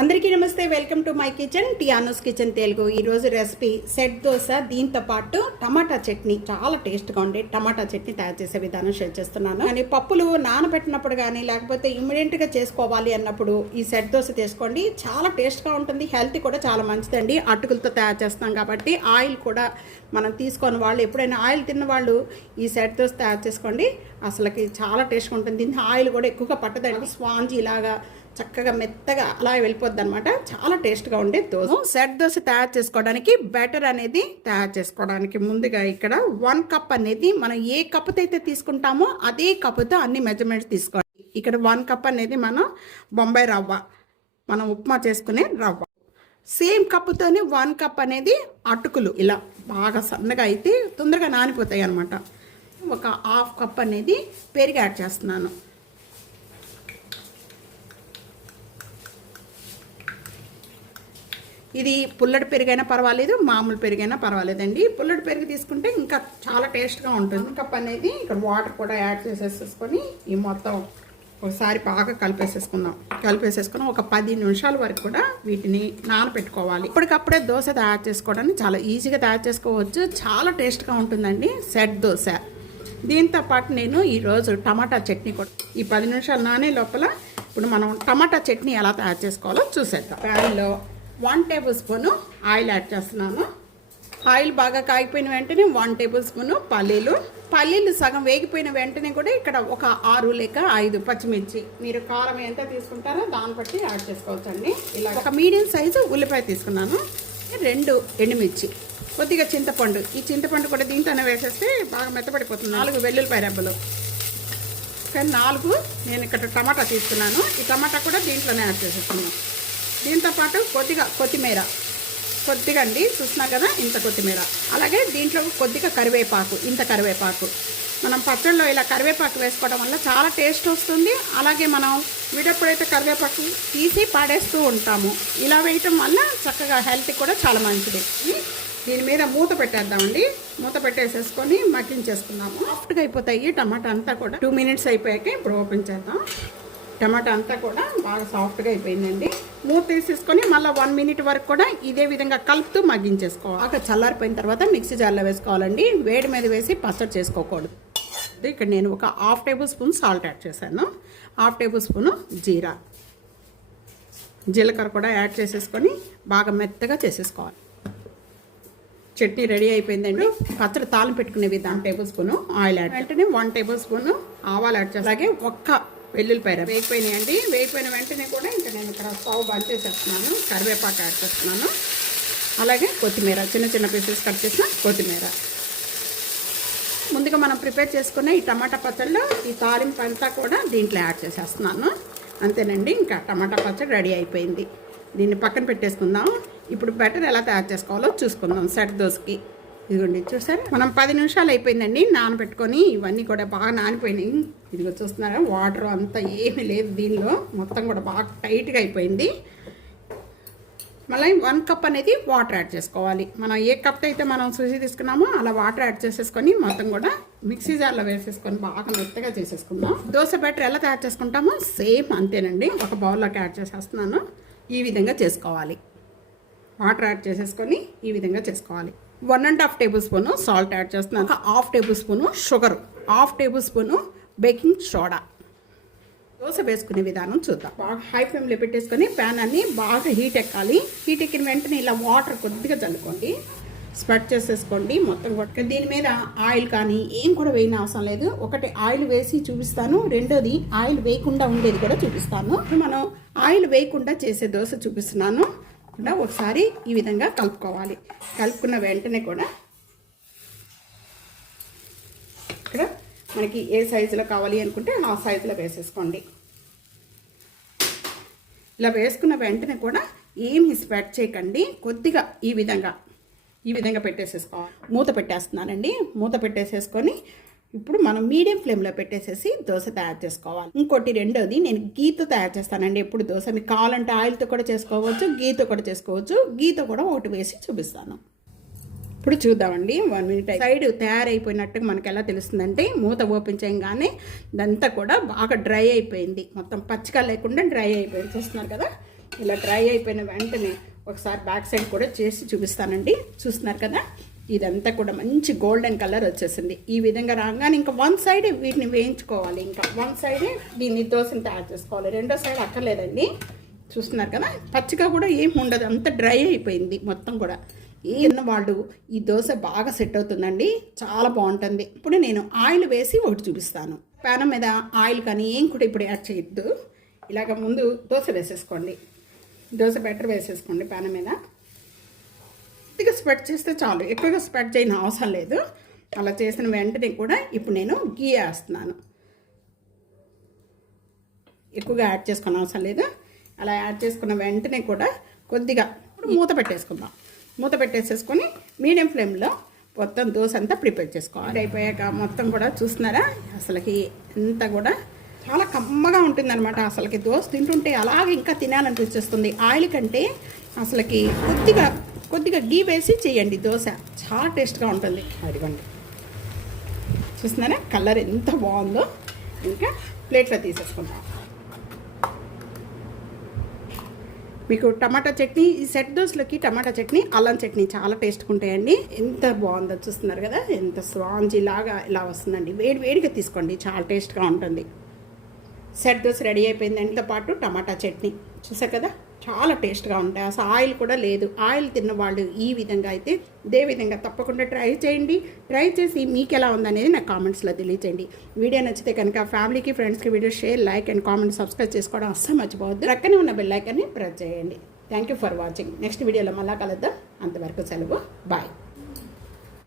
అందరికీ నమస్తే welcome to my kitchen టియానోస్ kitchen Telugu. ఈరోజు రెసిపీ సెట్ దోశ దీంతో పాటు టమాటా చట్నీ. చాలా టేస్ట్గా ఉండే టమాటా చట్నీ తయారు చేసే విధానం షేర్ చేస్తున్నాను. కానీ పప్పులు నానబెట్టినప్పుడు కానీ లేకపోతే ఇమ్మీడియట్గా చేసుకోవాలి అన్నప్పుడు ఈ సెట్ దోశ తీసుకోండి. చాలా టేస్ట్గా ఉంటుంది హెల్త్ కూడా చాలా మంచిదండి. అటుకులతో తయారు చేస్తాం కాబట్టి ఆయిల్ కూడా మనం తీసుకొని వాళ్ళు ఎప్పుడైనా ఆయిల్ తిన్న వాళ్ళు ఈ సెట్ దోశ తయారు చేసుకోండి. అసలుకి చాలా టేస్ట్గా ఉంటుంది. దీనికి ఆయిల్ కూడా ఎక్కువగా పట్టదండి. స్పాంజీ లాగా చక్కగా మెత్తగా అలా వెళ్ళిపోద్ది అనమాట చాలా టేస్ట్గా ఉండే దోశ. సెట్ దోశ తయారు చేసుకోవడానికి బ్యాటర్ అనేది తయారు చేసుకోవడానికి ముందుగా ఇక్కడ వన్ కప్ అనేది మనం ఏ కప్పుతో అయితే తీసుకుంటామో అదే కప్పుతో అన్ని మెజర్మెంట్స్ తీసుకోవాలి. ఇక్కడ వన్ కప్ అనేది మనం బొంబాయి రవ్వ మనం ఉప్మా చేసుకునే రవ్వ. సేమ్ కప్పుతోనే వన్ కప్ అనేది అటుకులు ఇలా బాగా సన్నగా అయితే తొందరగా నానిపోతాయి అనమాట ఒక హాఫ్ కప్ అనేది పెరిగి యాడ్ చేస్తున్నాను. ఇది పుల్లటి పెరుగైనా పర్వాలేదు మామూలు పెరుగైనా పర్వాలేదండి. పుల్లటి పెరుగు తీసుకుంటే ఇంకా చాలా టేస్ట్గా ఉంటుంది. కప్ అనేది ఇక్కడ వాటర్ కూడా యాడ్ చేసేసుకొని ఈ మొత్తం ఒకసారి బాగా కలిపేసేసుకుందాం. కలిపేసేసుకుని ఒక పది నిమిషాల వరకు కూడా వీటిని నానబెట్టుకోవాలి ఇప్పటికప్పుడే దోశ తయారు చేసుకోవడానికి చాలా ఈజీగా తయారు చేసుకోవచ్చు. చాలా టేస్ట్గా ఉంటుందండి. సెట్ దోశ. దీంతో పాటు నేను ఈరోజు టమాటా చట్నీ కూడా ఈ పది నిమిషాలు నానే లోపల. ఇప్పుడు మనం టమాటా చట్నీ ఎలా తయారు చేసుకోవాలో చూసేద్దాం. ప్యాన్లో one table spoon oil add చేస్తున్నాను. ఆయిల్ బాగా కాగిపోయిన వెంటనే వన్ టేబుల్ స్పూను పల్లీలు. పల్లీలు సగం వేగిపోయిన వెంటనే కూడా ఇక్కడ ఒక ఆరు లేక ఐదు పచ్చిమిర్చి. మీరు కారం ఎంత తీసుకుంటారో దాన్ని బట్టి యాడ్ చేసుకోవచ్చండి. ఇలా ఒక మీడియం సైజు ఉల్లిపాయ తీసుకున్నాను. రెండు ఎండుమిర్చి కొద్దిగా చింతపండు. ఈ చింతపండు కూడా దీంట్లోనే వేసేస్తే బాగా మెత్తపడిపోతుంది నాలుగు వెల్లుల్లిపాయ రెబ్బలు. కానీ నాలుగు నేను ఇక్కడ టమాటా తీసుకున్నాను. ఈ టమాటా కూడా దీంట్లోనే యాడ్ చేసేస్తున్నాను. దీంతో పాటు కొద్దిగా కొత్తిమీర. కొద్దిగా అండి చూసినా కదా ఇంత కొత్తిమీర. అలాగే దీంట్లో కొద్దిగా కరివేపాకు ఇంత కరివేపాకు. మనం పచ్చళ్ళలో ఇలా కరివేపాకు వేసుకోవడం వల్ల చాలా టేస్ట్ వస్తుంది. అలాగే మనం వీడప్పుడైతే కరివేపాకు తీసి పాడేస్తూ ఉంటాము. ఇలా వేయటం వల్ల చక్కగా హెల్త్ కూడా చాలా మంచిది. దీని మీద మూత పెట్టేద్దామండి. మూత పెట్టేసేసుకొని మగ్గించేసుకుందాము. సాఫ్ట్గా అయిపోతాయి టమాటా అంతా కూడా. టూ మినిట్స్ అయిపోయాక ఇప్పుడు ఓపెన్ చేద్దాం. టమాటా అంతా కూడా బాగా సాఫ్ట్గా అయిపోయిందండి. మూత తీసేసుకొని మళ్ళీ వన్ మినిట్ వరకు కూడా ఇదే విధంగా కలుపుతూ మగ్గించేసుకోవాలి. బాగా చల్లారిపోయిన తర్వాత మిక్సీ జార్లో వేసుకోవాలండి. వేడి మీద వేసి పచ్చడి చేసుకోకూడదు. ఇక్కడ నేను ఒక half table spoon salt add చేశాను. హాఫ్ టేబుల్ స్పూను జీరా. జీలకర్ర కూడా యాడ్ చేసేసుకొని బాగా మెత్తగా చేసేసుకోవాలి. చట్నీ రెడీ అయిపోయిందండి. పచ్చడి తాళం పెట్టుకునే విధానం. టేబుల్ స్పూన్ ఆయిల్ యాడ్ వెంటనే వన్ టేబుల్ స్పూన్ ఆవాలు యాడ్ చేస్తాను. అలాగే ఒక్క వెల్లుల్లిపాయ వేగిపోయినాయండి వేగిపోయిన వెంటనే కూడా ఇంకా నేను ఇక్కడ స్టవ్ బంద్ చేసేస్తున్నాను. కరివేపాకు యాడ్ చేస్తున్నాను. అలాగే కొత్తిమీర చిన్న చిన్న పీసెస్ కట్ చేసిన కొత్తిమీర. ముందుగా మనం ప్రిపేర్ చేసుకున్న ఈ టమాటా పచ్చడిలో ఈ తాలింపు అంతా కూడా దీంట్లో యాడ్ చేసేస్తున్నాను. అంతేనండి ఇంకా టమాటా పచ్చడి రెడీ అయిపోయింది. దీన్ని పక్కన పెట్టేసుకుందాం ఇప్పుడు బెటర్ ఎలా తయారు చేసుకోవాలో చూసుకుందాం సెట్ దోశకి. ఇదిగోండి చూసారా? మనం పది నిమిషాలు అయిపోయిందండి నానబెట్టుకొని. ఇవన్నీ కూడా బాగా నానిపోయినాయి. ఇదిగో చూస్తున్నారా? వాటర్ అంతా ఏమీ లేదు దీనిలో. మొత్తం కూడా బాగా టైట్గా అయిపోయింది. మళ్ళీ వన్ కప్ అనేది వాటర్ యాడ్ చేసుకోవాలి. మనం ఏ కప్ అయితే మనం సుజి తీసుకున్నామో అలా వాటర్ యాడ్ చేసేసుకొని మొత్తం కూడా మిక్సీ జార్లో వేసేసుకొని బాగా మెత్తగా చేసేసుకుందాం. దోశ బ్యాటర్ ఎలా తయారు చేసుకుంటామో సేమ్ అంతేనండి. ఒక బౌల్లోకి యాడ్ చేసేస్తున్నాను. ఈ విధంగా చేసుకోవాలి. వాటర్ యాడ్ చేసేసుకొని ఈ విధంగా చేసుకోవాలి. One and half table spoon salt add చేస్తున్నాను. Half table spoon sugar half table spoon baking soda. Dosa వేసుకునే విధానం చూద్దాం. బాగా హై ఫ్లేమ్లో పెట్టేసుకొని ప్యాన్ అన్ని బాగా హీట్ ఎక్కాలి. హీట్ ఎక్కిన వెంటనే ఇలా వాటర్ కొద్దిగా చల్లుకోండి. స్ప్రెడ్ చేసేసుకోండి. మొత్తం కొట్టుక దీని మీద ఆయిల్ కానీ ఏం కూడా వేయని అవసరం లేదు. ఒకటి ఆయిల్ వేసి చూపిస్తాను. రెండోది ఆయిల్ వేయకుండా ఉండేది కూడా చూపిస్తాను. మనం ఆయిల్ వేయకుండా చేసే దోశ చూపిస్తున్నాను. కూడా ఒకసారి ఈ విధంగా కలుపుకోవాలి. కలుపుకున్న వెంటనే కూడా ఇక్కడ మనకి ఏ సైజులో కావాలి అనుకుంటే ఆ సైజులో వేసేసుకోండి. ఇలా వేసుకున్న వెంటనే కూడా ఏమి స్ప్రెడ్ చేయకండి. కొద్దిగా ఈ విధంగా ఈ విధంగా పెట్టేసేసుకోవాలి. మూత పెట్టేస్తున్నానండి. మూత పెట్టేసేసుకొని ఇప్పుడు మనం మీడియం ఫ్లేమ్లో పెట్టేసేసి దోశ తయారు చేసుకోవాలి. ఇంకోటి రెండోది నేను గీతో తయారు చేస్తానండి. ఎప్పుడు దోశ మీకు కావాలంటే ఆయిల్తో కూడా చేసుకోవచ్చు గీతో కూడా చేసుకోవచ్చు. గీతో కూడా ఒకటి వేసి చూపిస్తాను. ఇప్పుడు చూద్దామండి. వన్ మినిట్ సైడ్ తయారైపోయినట్టుగా మనకి ఎలా తెలుస్తుందంటే మూత ఓపెన్ చేయగానే ఇదంతా కూడా బాగా డ్రై అయిపోయింది. మొత్తం పచ్చిగా లేకుండా డ్రై అయిపోయింది. చూస్తున్నారు కదా? ఇలా డ్రై అయిపోయిన వెంటనే ఒకసారి బ్యాక్ సైడ్ కూడా చేసి చూపిస్తానండి. చూస్తున్నారు కదా? ఇదంతా కూడా మంచి గోల్డెన్ కలర్ వచ్చేసింది. ఈ విధంగా రాగానే ఇంకా వన్ సైడ్ వీటిని వేయించుకోవాలి. ఇంకా వన్ సైడే దీన్ని దోశని తయారు చేసుకోవాలి. రెండో సైడ్ అక్కర్లేదండి. చూస్తున్నారు కదా? పచ్చిగా కూడా ఏమి ఉండదు. అంత డ్రై అయిపోయింది మొత్తం కూడా. ఈ వాళ్ళు ఈ దోశ బాగా సెట్ అవుతుందండి. చాలా బాగుంటుంది. ఇప్పుడు నేను ఆయిల్ వేసి ఒకటి చూపిస్తాను. ప్యానం మీద ఆయిల్ కానీ ఏం కూడా ఇప్పుడు యాడ్ చేయొద్దు. ఇలాగ ముందు దోశ వేసేసుకోండి. దోశ బెటర్ వేసేసుకోండి ప్యానం మీద. కొద్దిగా స్ప్రెడ్ చేస్తే చాలు. ఎక్కువగా స్ప్రెడ్ చేయని అవసరం లేదు. అలా చేసిన వెంటనే కూడా ఇప్పుడు నేను గీ వేస్తున్నాను. ఎక్కువగా యాడ్ చేసుకున్న అవసరం లేదు. అలా యాడ్ చేసుకున్న వెంటనే కూడా కొద్దిగా ఇప్పుడు మూత పెట్టేసుకుందాం. మూత పెట్టేసేసుకొని మీడియం ఫ్లేమ్లో మొత్తం దోశ అంతా ప్రిపేర్ చేసుకోవాలి అయిపోయాక మొత్తం కూడా చూస్తున్నారా? అసలుకి ఎంత కూడా చాలా కమ్మగా ఉంటుందన్నమాట. అసలుకి దోశ తింటుంటే అలాగే ఇంకా తినాలనిపించేస్తుంది. ఆయిల్ కంటే అసలుకి కొద్దిగా కొద్దిగా గీ వేసి చేయండి దోశ. చాలా టేస్ట్గా ఉంటుంది. అదిగోండి. చూస్తున్నారా? కలర్ ఎంత బాగుందో. ఇంకా ప్లేట్లో తీసేసుకుందాం. మీకు టమాటా చట్నీ ఈ సెట్ దోశలకి టమాటా చట్నీ అల్లం చట్నీ చాలా టేస్ట్గా ఉంటాయండి. ఎంత బాగుందో చూస్తున్నారు కదా ఎంత స్వాంజీ లాగా ఇలా వస్తుందండి. వేడి వేడిగా తీసుకోండి చాలా టేస్ట్గా ఉంటుంది. సెట్ దోశ రెడీ అయిపోయింది. దానితో పాటు టమాటా చట్నీ. చూసా కదా? చాలా టేస్ట్గా ఉంటాయి. అసలు ఆయిల్ కూడా లేదు. ఆయిల్ తిన్న వాళ్ళు ఈ విధంగా అయితే ఇదే విధంగా తప్పకుండా ట్రై చేయండి. ట్రై చేసి మీకు ఎలా ఉందనేది నాకు కామెంట్స్లో తెలియచేయండి. వీడియో నచ్చితే కనుక ఫ్యామిలీకి ఫ్రెండ్స్కి video share like and comment subscribe చేసుకోవడం అస్సలు మర్చిపోవద్దు. పక్కనే ఉన్న బెల్ ఐకాన్ని ప్రెస్ చేయండి. Thank you for watching. Next వీడియోలో మళ్ళా కలుద్దాం. అంతవరకు సెలవు. బాయ్.